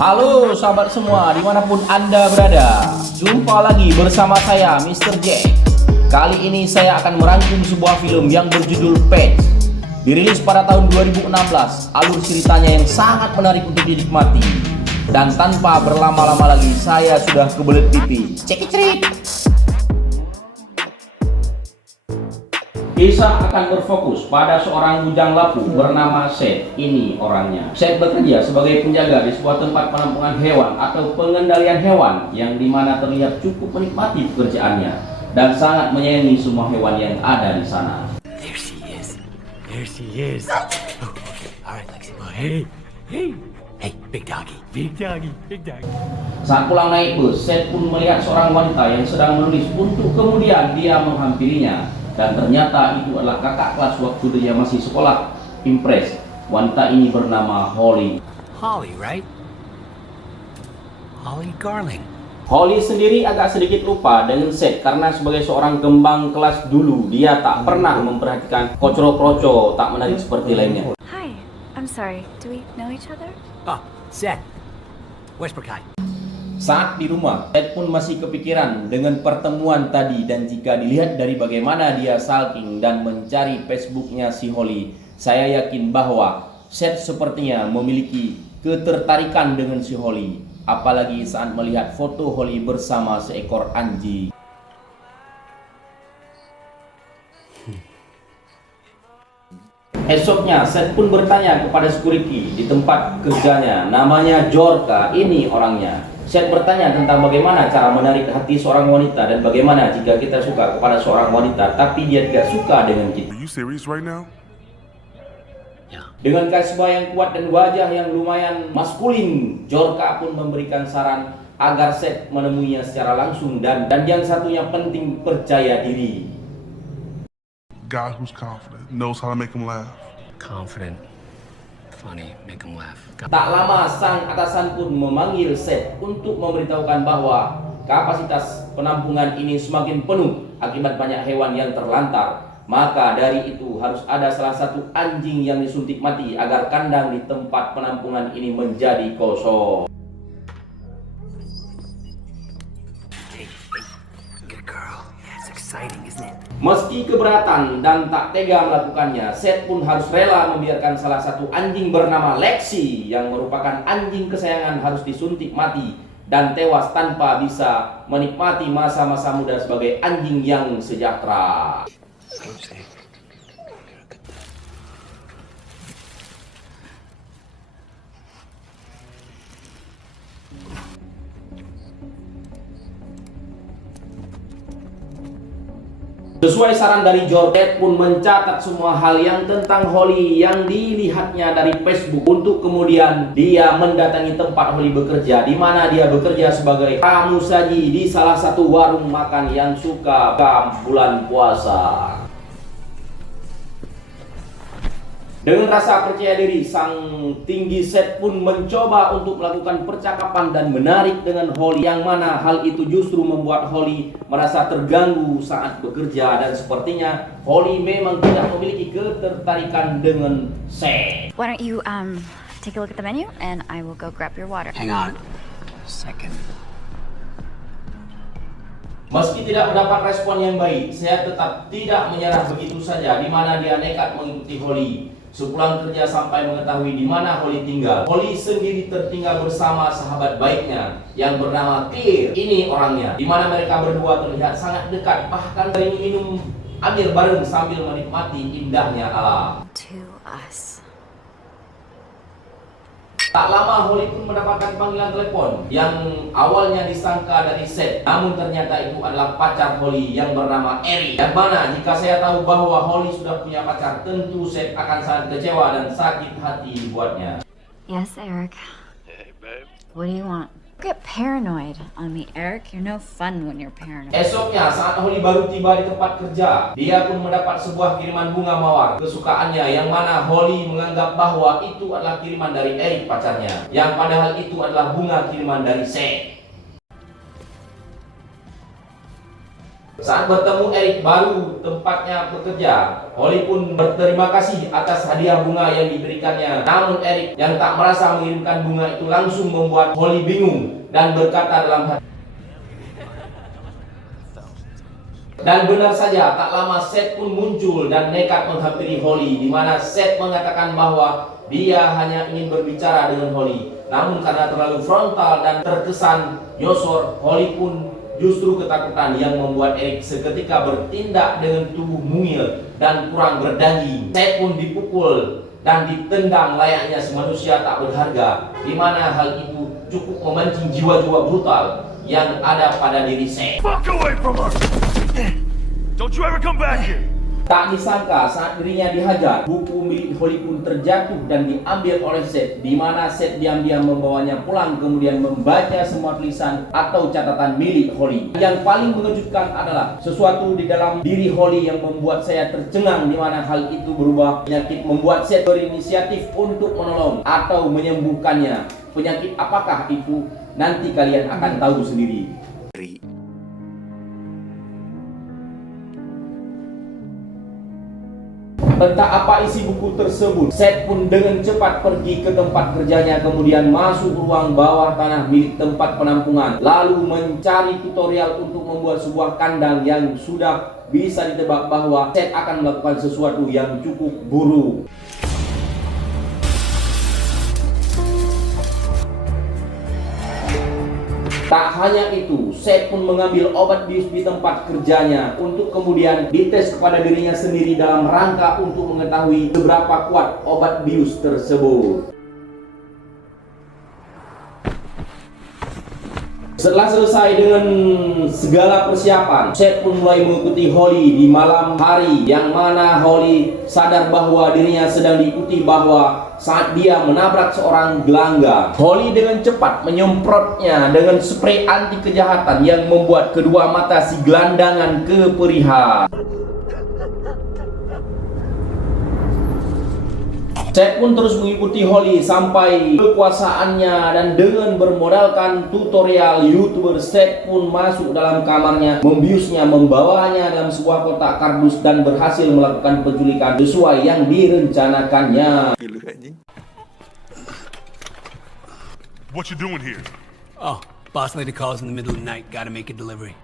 Halo sahabat semua, dimanapun Anda berada. Jumpa lagi bersama saya, Mr. Jack. Kali ini saya akan merangkum sebuah film yang berjudul Pets. Dirilis pada tahun 2016. Alur ceritanya yang sangat menarik untuk dinikmati. Dan tanpa berlama-lama lagi, saya sudah kebelet pipi. Check it out. Kisah akan berfokus pada seorang bujang lapuk bernama Seth. Ini orangnya. Seth bekerja sebagai penjaga di sebuah tempat penampungan hewan atau pengendalian hewan yang dimana terlihat cukup menikmati pekerjaannya dan sangat menyayangi semua hewan yang ada di sana. There she is. There she is. Oh, okay. All right, Lexi. Oh, hey. Hey. Hey, big doggy. Big doggy. Big doggy. Saat pulang naik bus, Seth pun melihat seorang wanita yang sedang menulis untuk kemudian dia menghampirinya. Dan ternyata itu adalah kakak kelas waktu dia masih sekolah. Impress. Wanita ini bernama Holly. Holly, right? Holly Garling. Holly sendiri agak sedikit lupa dengan Seth karena sebagai seorang kembang kelas dulu dia tak pernah memperhatikan kocro-kroco tak menarik seperti lainnya. Hi, I'm sorry. Do we know each other? Oh, Seth. Westbrook High. Saat di rumah, Seth pun masih kepikiran dengan pertemuan tadi dan jika dilihat dari bagaimana dia stalking dan mencari Facebooknya si Holly, saya yakin bahwa Seth sepertinya memiliki ketertarikan dengan si Holly, apalagi saat melihat foto Holly bersama seekor anjing. Esoknya, Seth pun bertanya kepada security di tempat kerjanya, namanya Jorka, ini orangnya. Seth bertanya tentang bagaimana cara menarik hati seorang wanita dan bagaimana jika kita suka kepada seorang wanita tapi dia tidak suka dengan kita. Are you serious right now? Yeah. Dengan karisma yang kuat dan wajah yang lumayan maskulin, Jorka pun memberikan saran agar Seth menemuinya secara langsung dan yang satunya penting percaya diri. Guy who's confident, knows how to make him laugh. Confident. Funny. Make him laugh. Tak lama sang atasan pun memanggil Seth untuk memberitahukan bahwa kapasitas penampungan ini semakin penuh akibat banyak hewan yang terlantar. Maka dari itu harus ada salah satu anjing yang disuntik mati agar kandang di tempat penampungan ini menjadi kosong. Hey, good girl. Yeah, it's exciting, isn't it? Meski keberatan dan tak tega melakukannya, Seth pun harus rela membiarkan salah satu anjing bernama Lexi yang merupakan anjing kesayangan harus disuntik mati dan tewas tanpa bisa menikmati masa-masa muda sebagai anjing yang sejahtera. Sesuai saran dari Jordan pun mencatat semua hal yang tentang Holly yang dilihatnya dari Facebook untuk kemudian dia mendatangi tempat Holly bekerja, di mana dia bekerja sebagai tamu saji di salah satu warung makan yang suka bulan puasa. Dengan rasa percaya diri, sang tinggi Seth pun mencoba untuk melakukan percakapan dan menarik dengan Holly, yang mana hal itu justru membuat Holly merasa terganggu saat bekerja dan sepertinya Holly memang tidak memiliki ketertarikan dengan Seth. Why don't you take a look at the menu and I will go grab your water. Hang on a second. Meski tidak mendapat respon yang baik, saya tetap tidak menyerah begitu saja, di mana dia nekat mengikuti Holly. Sepulang kerja sampai mengetahui di mana Holly tinggal, Holly sendiri tertinggal bersama sahabat baiknya yang bernama Claire. Ini orangnya, di mana mereka berdua terlihat sangat dekat, bahkan sering minum air bareng sambil menikmati indahnya alam. To us. Tak lama Holly pun mendapatkan panggilan telepon yang awalnya disangka dari Seth, namun ternyata itu adalah pacar Holly yang bernama Eric. Dan mana jika saya tahu bahwa Holly sudah punya pacar, tentu Seth akan sangat kecewa dan sakit hati buatnya. Yes, Eric. Hey, babe. What do you want? Get paranoid on me, Eric. You're no fun when you're paranoid. Esoknya saat Holly baru tiba di tempat kerja, dia pun mendapat sebuah kiriman bunga mawar kesukaannya, yang mana Holly menganggap bahwa itu adalah kiriman dari Eric pacarnya, yang padahal itu adalah bunga kiriman dari Seth. Saat bertemu Eric baru tempatnya bekerja, Holly pun berterima kasih atas hadiah bunga yang diberikannya. Namun Eric yang tak merasa mengirimkan bunga itu langsung membuat Holly bingung dan berkata dalam hati. Dan benar saja, tak lama Seth pun muncul dan nekat menghampiri Holly, di mana Seth mengatakan bahwa dia hanya ingin berbicara dengan Holly. Namun karena terlalu frontal dan terkesan nyosor, Holly pun justru ketakutan yang membuat Eric seketika bertindak dengan tubuh mungil dan kurang berdaging. Seth pun dipukul dan ditendang layaknya semanusia tak berharga, di mana hal itu cukup memancing jiwa-jiwa brutal yang ada pada diri Seth. Fuck away from her! Don't you ever come back here! Tak disangka saat dirinya dihajar, buku milik Holly pun terjatuh dan diambil oleh Seth, di mana Seth diam-diam membawanya pulang kemudian membaca semua tulisan atau catatan milik Holly. Yang paling mengejutkan adalah sesuatu di dalam diri Holly yang membuat saya tercengang, di mana hal itu berubah penyakit membuat Seth berinisiatif untuk menolong atau menyembuhkannya. Penyakit apakah itu? Nanti kalian akan tahu sendiri. Entah apa isi buku tersebut, Seth pun dengan cepat pergi ke tempat kerjanya, kemudian masuk ruang bawah tanah milik tempat penampungan, lalu mencari tutorial untuk membuat sebuah kandang yang sudah bisa ditebak bahwa Seth akan melakukan sesuatu yang cukup buruk. Tak hanya itu, Seth pun mengambil obat bius di tempat kerjanya untuk kemudian dites kepada dirinya sendiri dalam rangka untuk mengetahui seberapa kuat obat bius tersebut. Setelah selesai dengan segala persiapan, Seth pun mulai mengikuti Holly di malam hari, yang mana Holly sadar bahwa dirinya sedang diikuti bahwa saat dia menabrak seorang gelanggang. Holly dengan cepat menyemprotnya dengan spray anti kejahatan yang membuat kedua mata si gelandangan keperihan. Seth pun terus mengikuti Holly sampai kekuasaannya, dan dengan bermodalkan tutorial YouTuber, Seth pun masuk dalam kamarnya, membiusnya, membawanya dalam sebuah kotak kardus dan berhasil melakukan penculikan sesuai yang direncanakannya. What you doing here? Oh, boss lady calls in the middle of the night. Gotta make a delivery.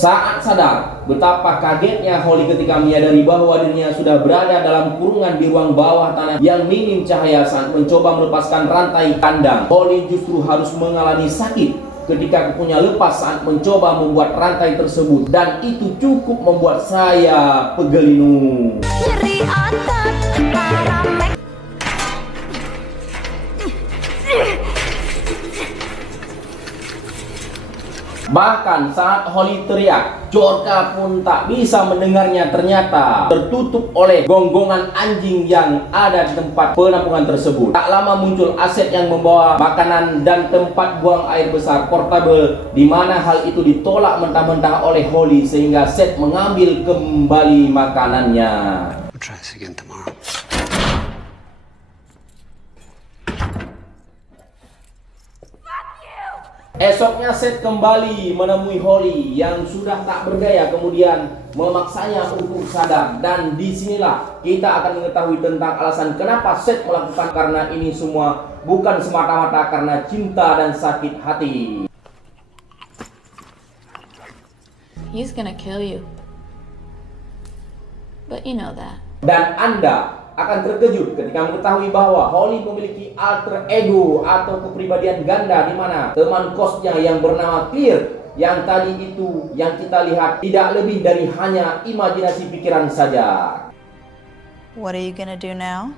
Saat sadar, betapa kagetnya Holly ketika menyadari bahwa dirinya sudah berada dalam kurungan di ruang bawah tanah yang minim cahaya. Saat mencoba melepaskan rantai kandang, Holly justru harus mengalami sakit ketika kukunya lepas saat mencoba membuat rantai tersebut, dan itu cukup membuat saya pegelinu. Bahkan saat Holly teriak, Jorka pun tak bisa mendengarnya, ternyata tertutup oleh gonggongan anjing yang ada di tempat penampungan tersebut. Tak lama muncul Aset yang membawa makanan dan tempat buang air besar portable, di mana hal itu ditolak mentah-mentah oleh Holly sehingga Seth mengambil kembali makanannya. We'll try this again tomorrow. Esoknya Seth kembali menemui Holly yang sudah tak berdaya, kemudian memaksanya untuk sadar. Dan disinilah kita akan mengetahui tentang alasan kenapa Seth melakukan, karena ini semua bukan semata-mata karena cinta dan sakit hati. He's gonna kill you. But you know that. Dan Anda akan terkejut ketika mengetahui bahwa Holly memiliki alter ego atau kepribadian ganda, di mana teman kosnya yang bernama Clear yang tadi itu yang kita lihat tidak lebih dari hanya imajinasi pikiran saja. What are you gonna do now?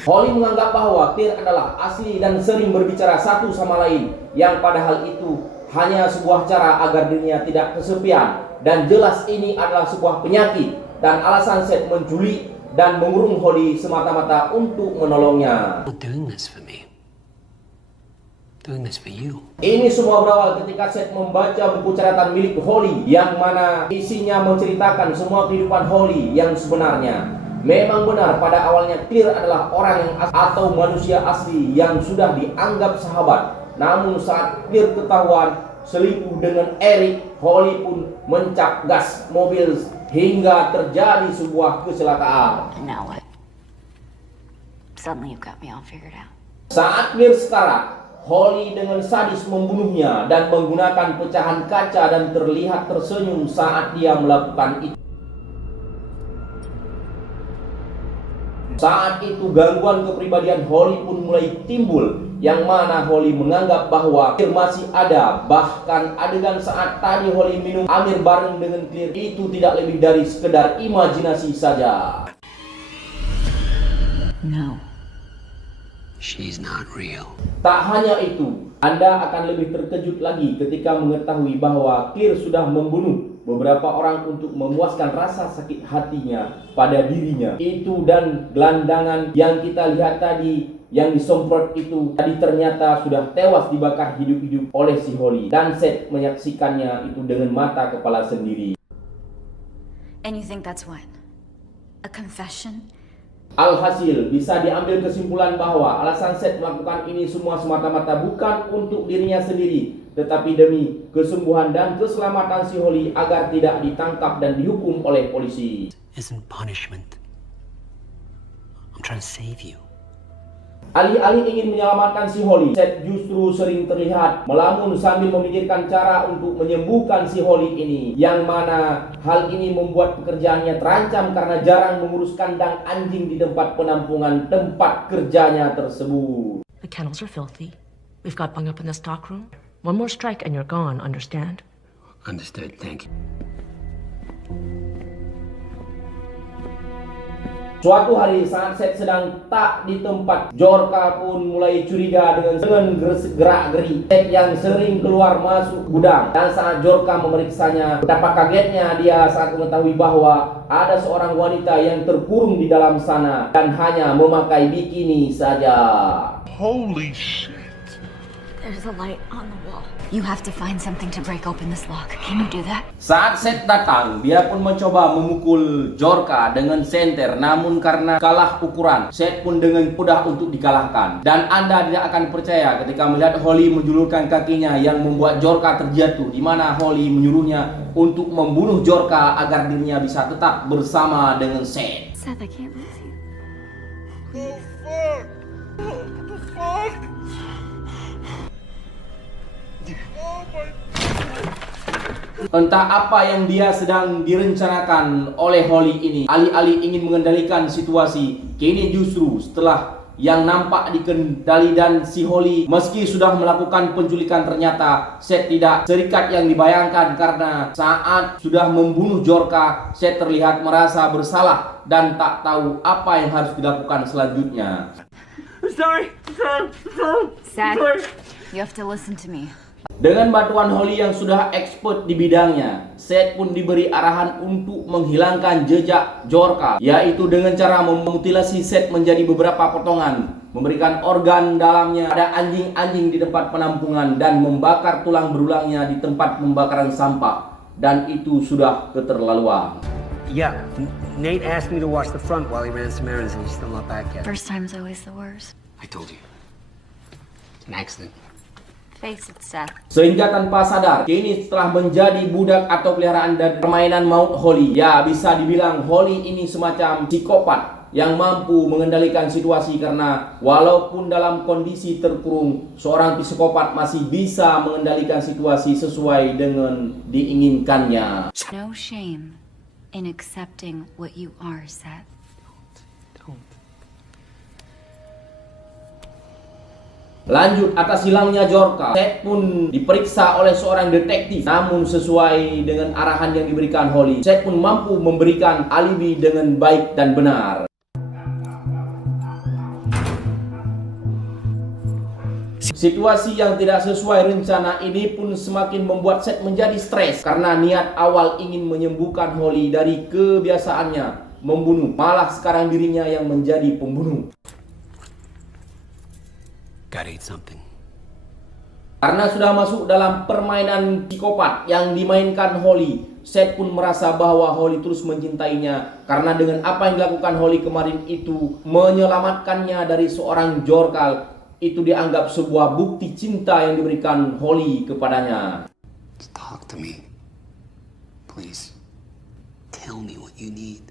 Holly menganggap bahwa Clear adalah asli dan sering berbicara satu sama lain, yang padahal itu hanya sebuah cara agar dirinya tidak kesepian, dan jelas ini adalah sebuah penyakit dan alasan Seth menculik dan mengurung Holly semata-mata untuk menolongnya. I'm not doing this for me. I'm doing this for you. Ini semua berawal ketika Seth membaca buku catatan milik Holly, yang mana isinya menceritakan semua kehidupan Holly yang sebenarnya. Memang benar pada awalnya Clear adalah orang yang atau manusia asli yang sudah dianggap sahabat. Namun saat Clear ketahuan selingkuh dengan Eric, Holly pun mencap gas mobil hingga terjadi sebuah kecelakaan. And now what? Suddenly you've got me all figured out. Saat Clear sekarat, Holly dengan sadis membunuhnya dan menggunakan pecahan kaca dan terlihat tersenyum saat dia melakukan itu. Saat itu gangguan kepribadian Holly pun mulai timbul, yang mana Holly menganggap bahwa Clear masih ada. Bahkan adegan saat tadi Holly minum Amir bareng dengan Clear itu tidak lebih dari sekedar imajinasi saja. No. She's not real. Tak hanya itu, Anda akan lebih terkejut lagi ketika mengetahui bahwa Clear sudah membunuh beberapa orang untuk memuaskan rasa sakit hatinya pada dirinya. Itu dan gelandangan yang kita lihat tadi yang disemprot itu tadi ternyata sudah tewas dibakar hidup-hidup oleh si Holly. Dan Seth menyaksikannya itu dengan mata kepala sendiri. And you think that's what? A confession? Alhasil, bisa diambil kesimpulan bahwa alasan Seth melakukan ini semua semata-mata bukan untuk dirinya sendiri, tetapi demi kesembuhan dan keselamatan si Holly agar tidak ditangkap dan dihukum oleh polisi. Isn't punishment. I'm trying to save you. Alih-alih ingin menyelamatkan si Holly, Seth justru sering terlihat melamun sambil memikirkan cara untuk menyembuhkan si Holly ini. Yang mana hal ini membuat pekerjaannya terancam karena jarang mengurus kandang anjing di tempat penampungan tempat kerjanya tersebut. The kennels are filthy. We've got bung up in the stockroom. One more strike and you're gone, understand? Understood, thank you. Suatu hari saat Seth sedang tak di tempat, Jorka pun mulai curiga dengan gerak-geri Seth yang sering keluar masuk gudang. Dan saat Jorka memeriksanya, betapa kagetnya dia saat mengetahui bahwa ada seorang wanita yang terkurung di dalam sana dan hanya memakai bikini saja. Holy shit. There's a light on the wall. You have to find something to break open this lock. Can you do that? Saat Seth datang, dia pun mencoba memukul Jorka dengan senter, namun karena kalah ukuran, Seth pun dengan mudah untuk dikalahkan. Dan Anda tidak akan percaya ketika melihat Holly menjulurkan kakinya yang membuat Jorka terjatuh, di mana Holly menyuruhnya untuk membunuh Jorka agar dirinya bisa tetap bersama dengan Seth. Seth, I can't lose you. Entah apa yang dia sedang direncanakan oleh Holly ini. Alih-alih ingin mengendalikan situasi, kini justru setelah yang nampak dikendali dan si Holly meski sudah melakukan penculikan, ternyata Seth tidak serikat yang dibayangkan karena saat sudah membunuh Jorka, Seth terlihat merasa bersalah dan tak tahu apa yang harus dilakukan selanjutnya. Seth, you have to listen to me. Dengan bantuan Holly yang sudah expert di bidangnya, Seth pun diberi arahan untuk menghilangkan jejak Jorka, yaitu dengan cara memutilasi Seth menjadi beberapa potongan, memberikan organ dalamnya pada anjing-anjing di tempat penampungan, dan membakar tulang berulangnya di tempat pembakaran sampah. Dan itu sudah keterlaluan. Yeah, Nate asked me to watch the front while he ran some errands and he's still not back yet. First time's always the worst. I told you. It's an accident. Face it, Seth. Sehingga tanpa sadar, kini setelah menjadi budak atau peliharaan dan permainan maut Holly, ya bisa dibilang Holly ini semacam psikopat yang mampu mengendalikan situasi, karena walaupun dalam kondisi terkurung, seorang psikopat masih bisa mengendalikan situasi sesuai dengan diinginkannya. No shame in accepting what you are, Seth. Lanjut, atas hilangnya Jorka, Seth pun diperiksa oleh seorang detektif. Namun sesuai dengan arahan yang diberikan Holly, Seth pun mampu memberikan alibi dengan baik dan benar. Situasi yang tidak sesuai rencana ini pun semakin membuat Seth menjadi stres, karena niat awal ingin menyembuhkan Holly dari kebiasaannya membunuh, malah sekarang dirinya yang menjadi pembunuh. Gotta eat something. Karena sudah masuk dalam permainan psikopat yang dimainkan Holly, Seth pun merasa bahwa Holly terus mencintainya karena dengan apa yang dilakukan Holly kemarin itu menyelamatkannya dari seorang Jorkal. Itu dianggap sebuah bukti cinta yang diberikan Holly kepadanya. Talk to me. Please. Tell me what you need.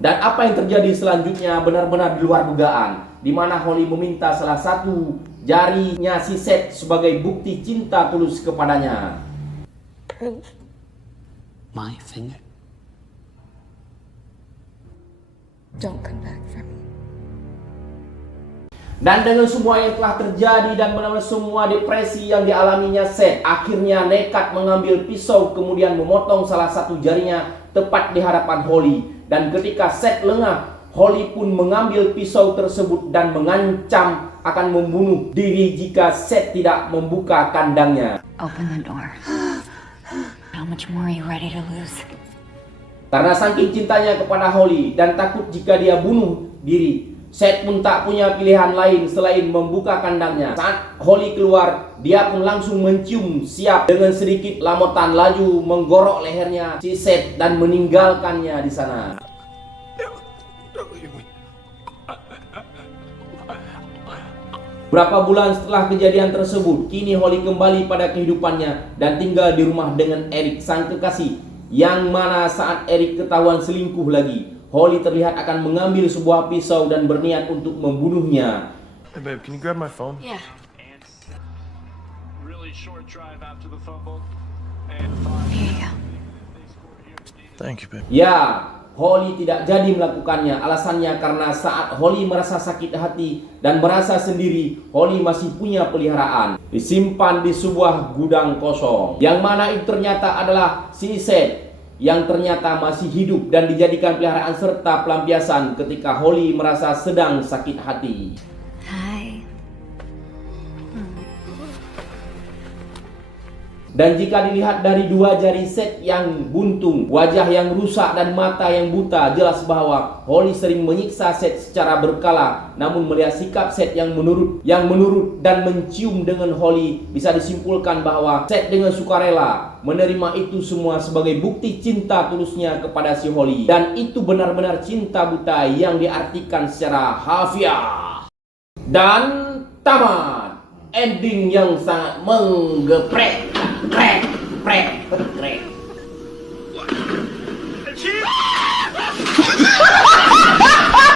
Dan apa yang terjadi selanjutnya benar-benar di luar dugaan, di mana Holly meminta salah satu jarinya si Seth sebagai bukti cinta tulus kepadanya. My finger? Don't come back for me. Dan dengan semua yang telah terjadi dan benar-benar semua depresi yang dialaminya Seth, akhirnya nekat mengambil pisau kemudian memotong salah satu jarinya tepat di hadapan Holly. Dan ketika Seth lengah, Holly pun mengambil pisau tersebut dan mengancam akan membunuh diri jika Seth tidak membuka kandangnya. Open the door. How much more are you ready to lose? Karena saking cintanya kepada Holly dan takut jika dia bunuh diri, Seth pun tak punya pilihan lain selain membuka kandangnya. Saat Holly keluar, dia pun langsung mencium siap dengan sedikit lamotan laju menggorok lehernya si Seth dan meninggalkannya di sana. Berapa bulan setelah kejadian tersebut, kini Holly kembali pada kehidupannya dan tinggal di rumah dengan Eric, sang kekasih. Yang mana saat Eric ketahuan selingkuh lagi, Holly terlihat akan mengambil sebuah pisau dan berniat untuk membunuhnya. Hey babe, can you grab my phone? Yeah. Really short drive after the fumble. Here you go. Thank you, babe. Ya, Holly tidak jadi melakukannya. Alasannya karena saat Holly merasa sakit hati dan merasa sendiri, Holly masih punya peliharaan disimpan di sebuah gudang kosong. Yang mana itu ternyata adalah si Seth yang ternyata masih hidup dan dijadikan peliharaan serta pelampiasan ketika Holly merasa sedang sakit hati. Hi. Dan jika dilihat dari dua jari Seth yang buntung, wajah yang rusak dan mata yang buta, jelas bahwa Holly sering menyiksa Seth secara berkala. Namun melihat sikap Seth yang menurut dan mencium dengan Holly, bisa disimpulkan bahwa Seth dengan sukarela menerima itu semua sebagai bukti cinta tulusnya kepada si Holly. Dan itu benar-benar cinta buta yang diartikan secara harfiah. Dan tamat. Ending yang sangat menggeprek. Krek.